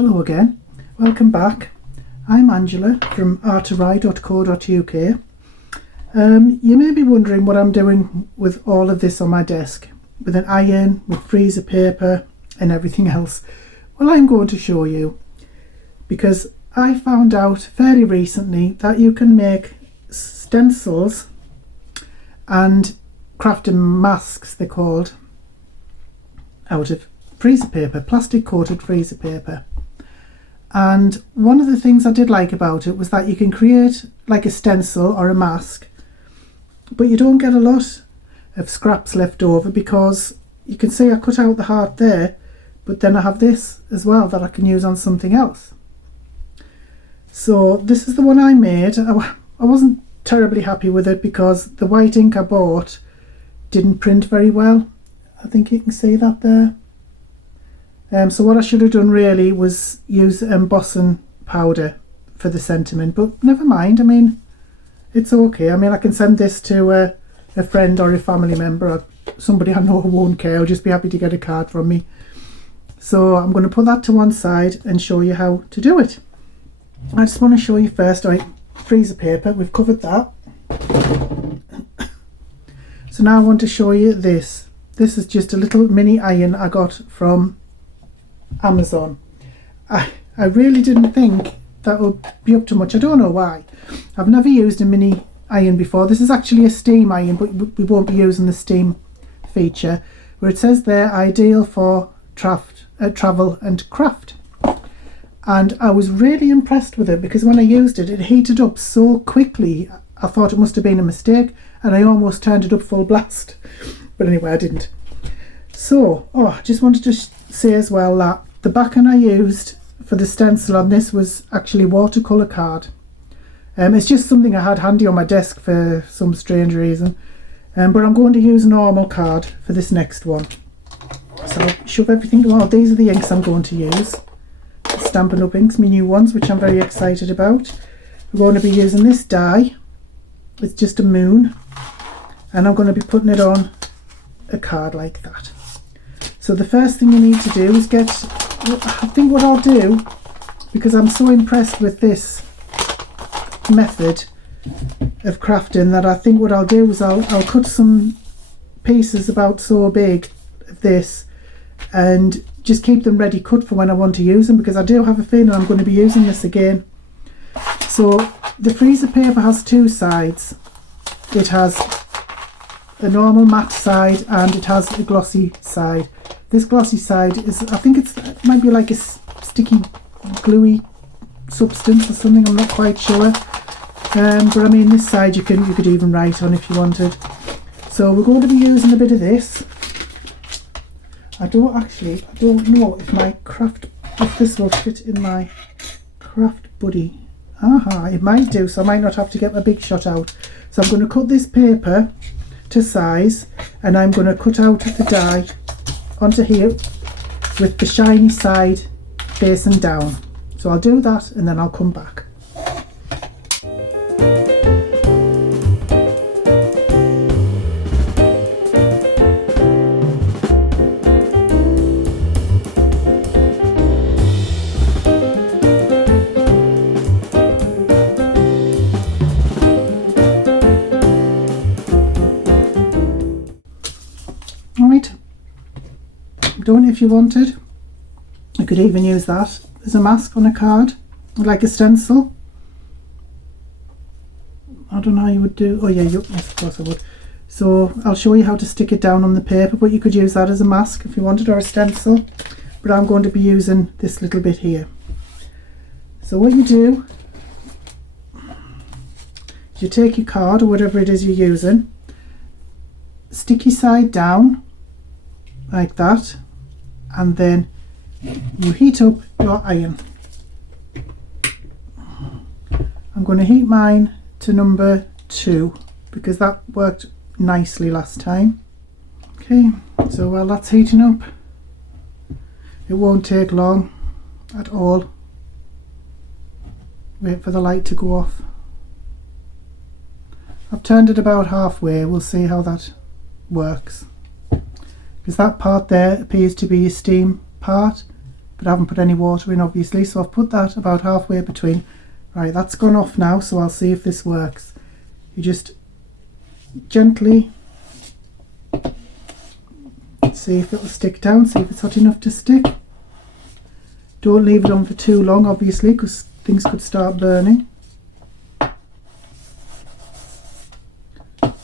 Hello again, welcome back. I'm Angela from artorai.co.uk. You may be wondering what I'm doing with all of this on my desk, with an iron, with freezer paper and everything else. Well, I'm going to show you, because I found out fairly recently that you can make stencils and crafting masks, they're called, out of freezer paper, plastic coated freezer paper. And one of the things I did like about it was that you can create like a stencil or a mask, but you don't get a lot of scraps left over, because you can see I cut out the heart there, but then I have this as well that I can use on something else. So this is the one I made. I wasn't terribly happy with it because the white ink I bought didn't print very well. I think you can see that there. So what I should have done really was use embossing powder for the sentiment, but never mind. I mean, it's okay. I mean, I can send this to a friend or a family member, or somebody I know who won't care. I'll just be happy to get a card from me. So I'm going to put that to one side and show you how to do it. I just want to show you first, right, freezer paper, we've covered that. So now I want to show you this. This is just a little mini iron I got from Amazon. I really didn't think that would be up to much. I don't know why. I've never used a mini iron before. This is actually a steam iron, but we won't be using the steam feature, where it says there ideal for travel and craft. And I was really impressed with it, because when I used it, it heated up so quickly. I thought it must have been a mistake, and I almost turned it up full blast, but anyway I didn't. So I just wanted to say as well that the backing I used for the stencil on this was actually watercolour card. It's just something I had handy on my desk for some strange reason, but I'm going to use normal card for this next one. So I'll shove everything. Well, these are the inks I'm going to use. Stampin' Up inks, my new ones, which I'm very excited about. We're going to be using this die. It's just a moon, and I'm going to be putting it on a card like that. So the first thing you need to do is I think what I'll do, because I'm so impressed with this method of crafting, that I think what I'll do is I'll cut some pieces about so big of this and just keep them ready cut for when I want to use them, because I do have a feeling I'm going to be using this again. So the freezer paper has two sides. It has a normal matte side and it has a glossy side. This glossy side is, I think it might be like a sticky gluey substance or something, I'm not quite sure. But I mean, this side you could even write on if you wanted. So we're going to be using a bit of this. I don't know if this will fit in my craft buddy. It might do, so I might not have to get my big shot out. So I'm going to cut this paper to size, and I'm going to cut out the die onto here with the shiny side facing down. So I'll do that and then I'll come back. Alright, done. If you wanted, you could even use that as a mask on a card, like a stencil. I don't know how you would do. Oh yeah, yes, of course I would. So I'll show you how to stick it down on the paper, but you could use that as a mask if you wanted, or a stencil. But I'm going to be using this little bit here. So what you do is you take your card or whatever it is you're using, stick your side down like that, and then you heat up your iron. I'm going to heat mine to number 2 because that worked nicely last time. Okay, so while that's heating up, it won't take long at all. Wait for the light to go off. I've turned it about halfway. We'll see how that works, because that part there appears to be a steam part, but I haven't put any water in obviously, so I've put that about halfway between. Right, that's gone off now, so I'll see if this works. You just gently see if it'll stick down, see if it's hot enough to stick. Don't leave it on for too long obviously, because things could start burning.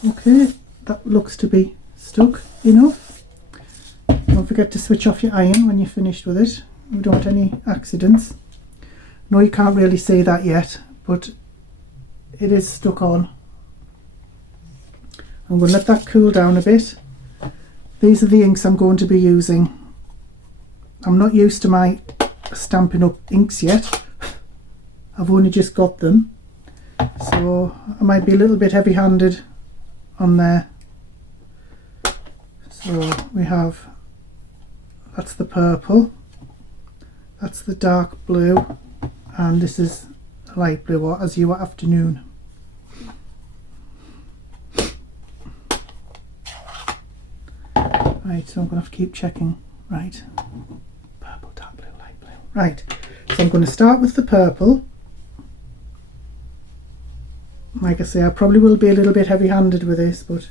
Okay, that looks to be stuck enough. Don't forget to switch off your iron when you're finished with it. We don't want any accidents. No, you can't really see that yet, but it is stuck on. I'm going to let that cool down a bit. These are the inks I'm going to be using. I'm not used to my Stampin' Up inks yet. I've only just got them, so I might be a little bit heavy-handed on there. So we have, that's the purple, that's the dark blue, and this is a light blue, or azure afternoon. Right, so I'm going to have to keep checking. Right, purple, dark blue, light blue. Right, so I'm going to start with the purple. Like I say, I probably will be a little bit heavy-handed with this, but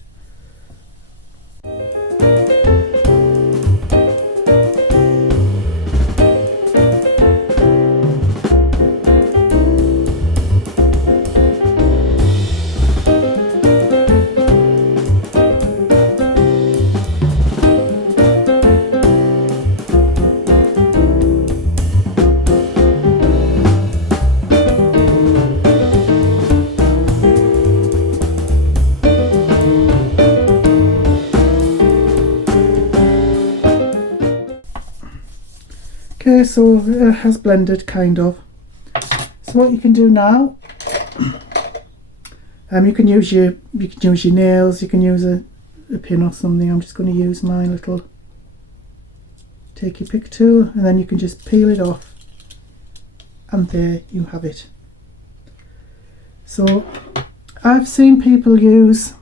okay, so it has blended kind of. So what you can do now, you can use your nails, you can use a pin or something. I'm just going to use my little take your pick tool, and then you can just peel it off, and there you have it. So I've seen people use,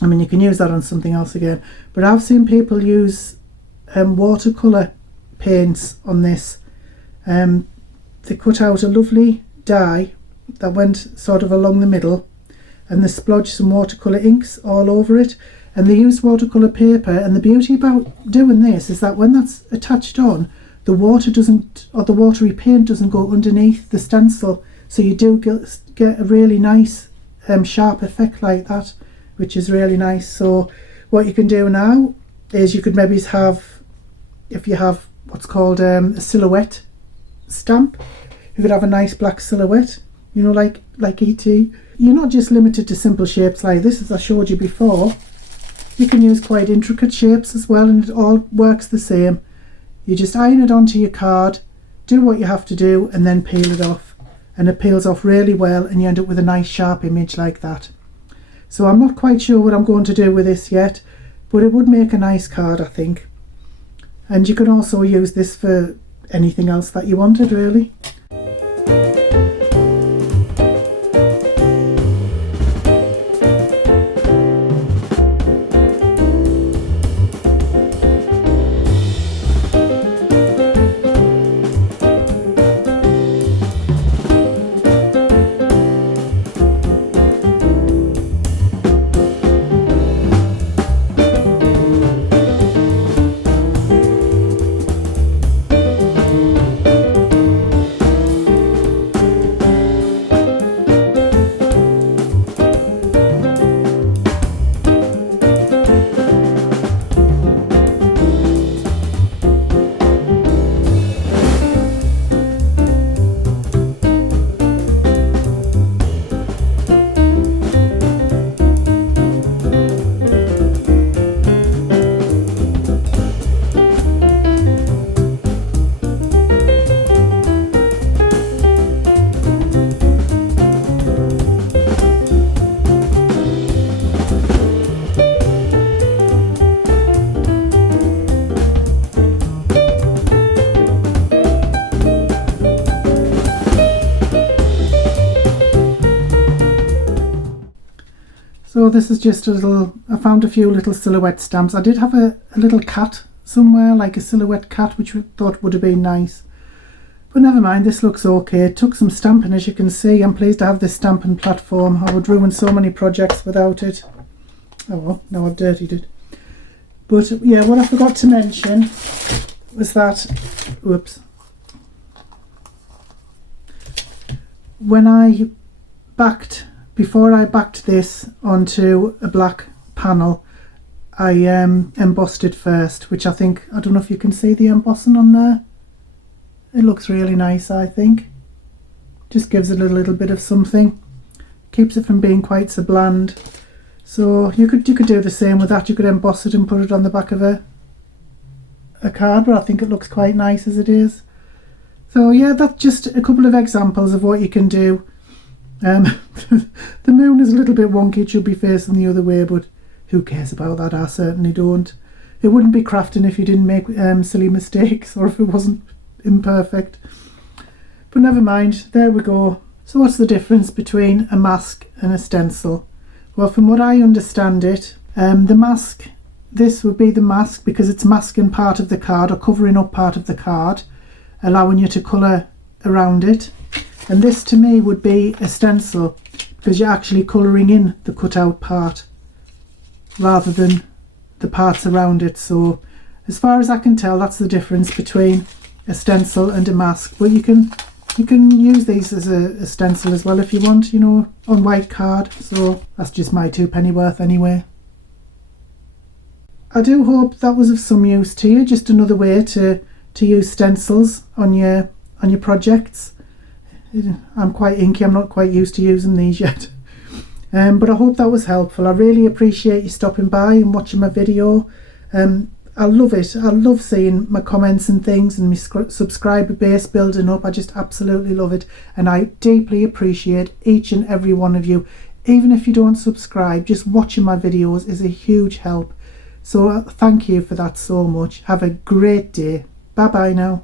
I mean you can use that on something else again, but I've seen people use watercolour paints on this. They cut out a lovely die that went sort of along the middle, and they splodged some watercolour inks all over it, and they used watercolour paper. And the beauty about doing this is that when that's attached on, the water doesn't, or the watery paint doesn't go underneath the stencil, so you do get a really nice sharp effect like that, which is really nice. So what you can do now is you could maybe have, if you have what's called a silhouette stamp, you could have a nice black silhouette, you know, like E.T. You're not just limited to simple shapes like this, as I showed you before. You can use quite intricate shapes as well, and it all works the same. You just iron it onto your card, do what you have to do, and then peel it off, and it peels off really well, and you end up with a nice sharp image like that. So I'm not quite sure what I'm going to do with this yet, but it would make a nice card, I think. And you can also use this for anything else that you wanted, really. So this is just a little, I found a few little silhouette stamps. I did have a little cat somewhere, like a silhouette cat, which we thought would have been nice. But never mind, this looks okay. It took some stamping, as you can see. I'm pleased to have this stamping platform. I would ruin so many projects without it. Oh well, now I've dirtied it. But yeah, what I forgot to mention was that, whoops, when before I backed this onto a black panel, I embossed it first, which I don't know if you can see the embossing on there. It looks really nice, I think. Just gives it a little bit of something. Keeps it from being quite so bland. So you could do the same with that. You could emboss it and put it on the back of a card, but I think it looks quite nice as it is. So yeah, that's just a couple of examples of what you can do. The moon is a little bit wonky. It should be facing the other way, but who cares about that? I certainly don't. It wouldn't be crafting if you didn't make silly mistakes, or if it wasn't imperfect. But never mind, there we go. So what's the difference between a mask and a stencil? Well, from what I understand it, the mask, this would be the mask because it's masking part of the card or covering up part of the card, allowing you to colour around it. And this to me would be a stencil because you're actually colouring in the cutout part rather than the parts around it. So as far as I can tell, that's the difference between a stencil and a mask. But you can use these as a stencil as well if you want, you know, on white card. So that's just my 2 pennyworth anyway. I do hope that was of some use to you. Just another way to use stencils on your projects. I'm quite inky. I'm not quite used to using these yet. But I hope that was helpful. I really appreciate you stopping by and watching my video. I love it. I love seeing my comments and things and my subscriber base building up. I just absolutely love it. And I deeply appreciate each and every one of you. Even if you don't subscribe, just watching my videos is a huge help. So thank you for that so much. Have a great day. Bye bye now.